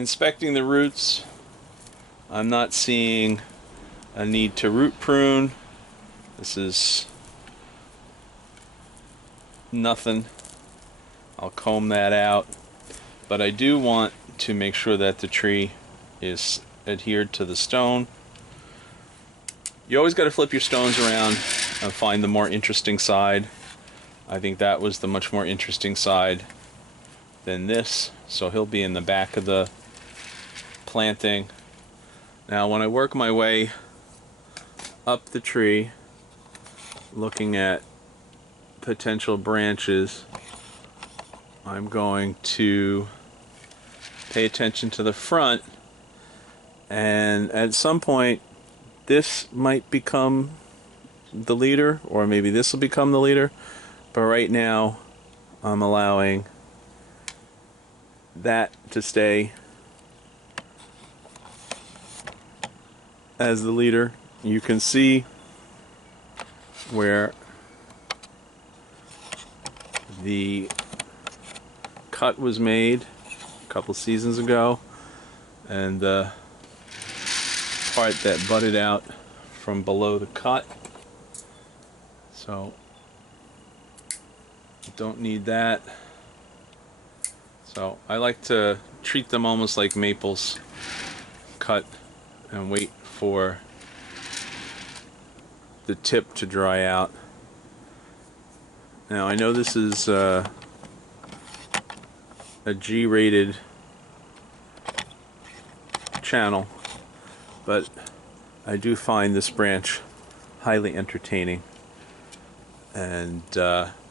Inspecting the roots, I'm not seeing a need to root prune. This is nothing. I'll comb that out. But I do want to make sure that the tree is adhered to the stone. You always got to flip your stones around and find the more interesting side. I think that was the much more interesting side than this. So he'll be in the back of the planting. Now when I work my way up the tree, looking at potential branches, I'm going to pay attention to the front, and at some point this might become the leader, or maybe this will become the leader, but right now I'm allowing that to stay as the leader. You can see where the cut was made a couple seasons ago, and the part that budded out from below the cut. So don't need that. So I like to treat them almost like maples. Cut and wait for the tip to dry out. Now I know this is a G-rated channel, but I do find this branch highly entertaining and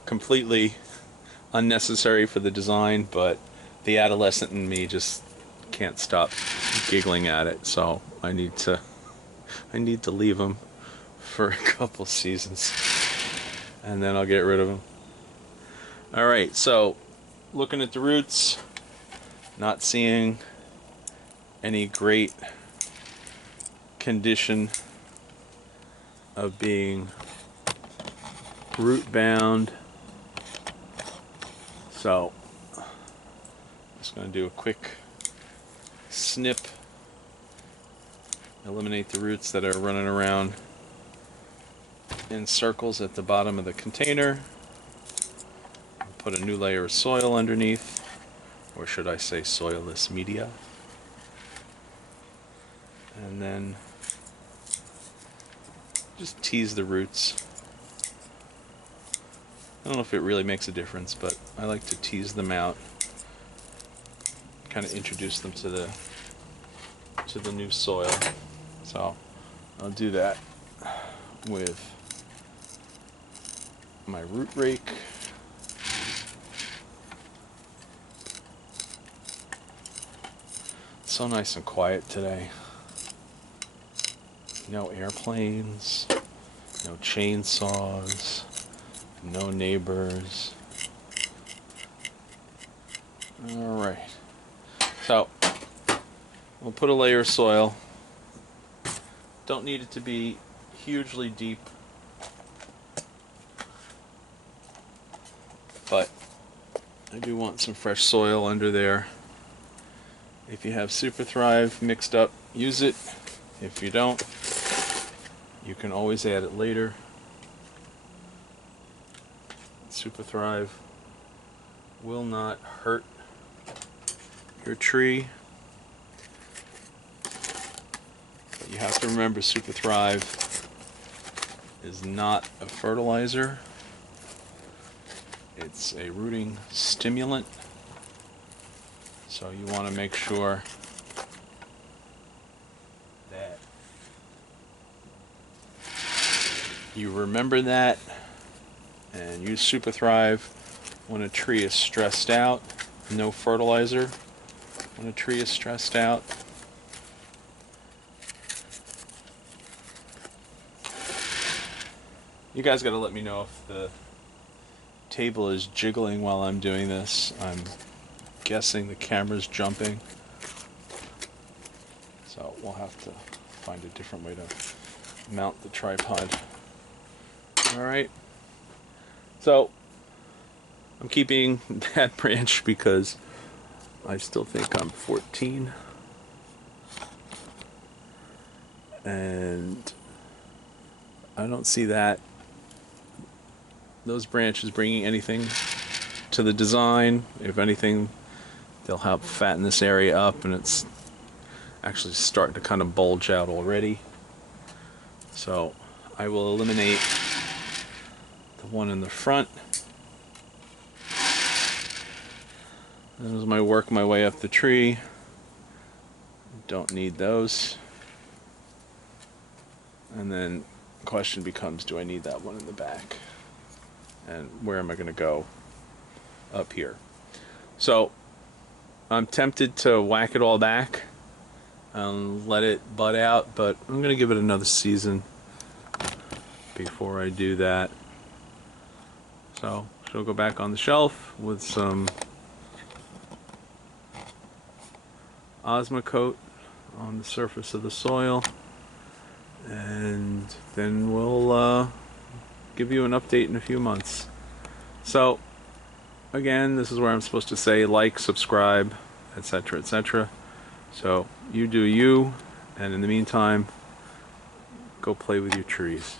completely unnecessary for the design, but the adolescent in me just can't stop giggling at it, so I need to leave them for a couple seasons and then I'll get rid of them. Alright, so looking at the roots, not seeing any great condition of being root bound, so I'm just going to do a quick snip, eliminate the roots that are running around in circles at the bottom of the container. Put a new layer of soil underneath, or should I say soilless media, and then just tease the roots. I don't know if it really makes a difference, but I like to tease them out, kind of introduce them to the new soil. So I'll do that with my root rake. So nice and quiet today. No airplanes, no chainsaws, no neighbors. Alright, so we'll put a layer of soil. Don't need it to be hugely deep, but I do want some fresh soil under there. If you have Super Thrive mixed up, use it. If you don't, you can always add it later. Super Thrive will not hurt your tree. But you have to remember, Super Thrive is not a fertilizer. It's a rooting stimulant. So you want to make sure that you remember that and use Super Thrive when a tree is stressed out. No fertilizer when a tree is stressed out. You guys got to let me know if the table is jiggling while I'm doing this. I'm guessing the camera's jumping, so we'll have to find a different way to mount the tripod. Alright, so I'm keeping that branch because I still think I'm 14. And I don't see those branches bringing anything to the design. If anything, they'll help fatten this area up, and it's actually starting to kind of bulge out already. So I will eliminate the one in the front. And as I work my way up the tree, don't need those. And then the question becomes, do I need that one in the back? And where am I going to go up here? So I'm tempted to whack it all back and let it bud out, but I'm going to give it another season before I do that. So she'll go back on the shelf with some Osmocote on the surface of the soil, and then we'll give you an update in a few months. So again, this is where I'm supposed to say like, subscribe, etc., etc. So you do you, and in the meantime, go play with your trees.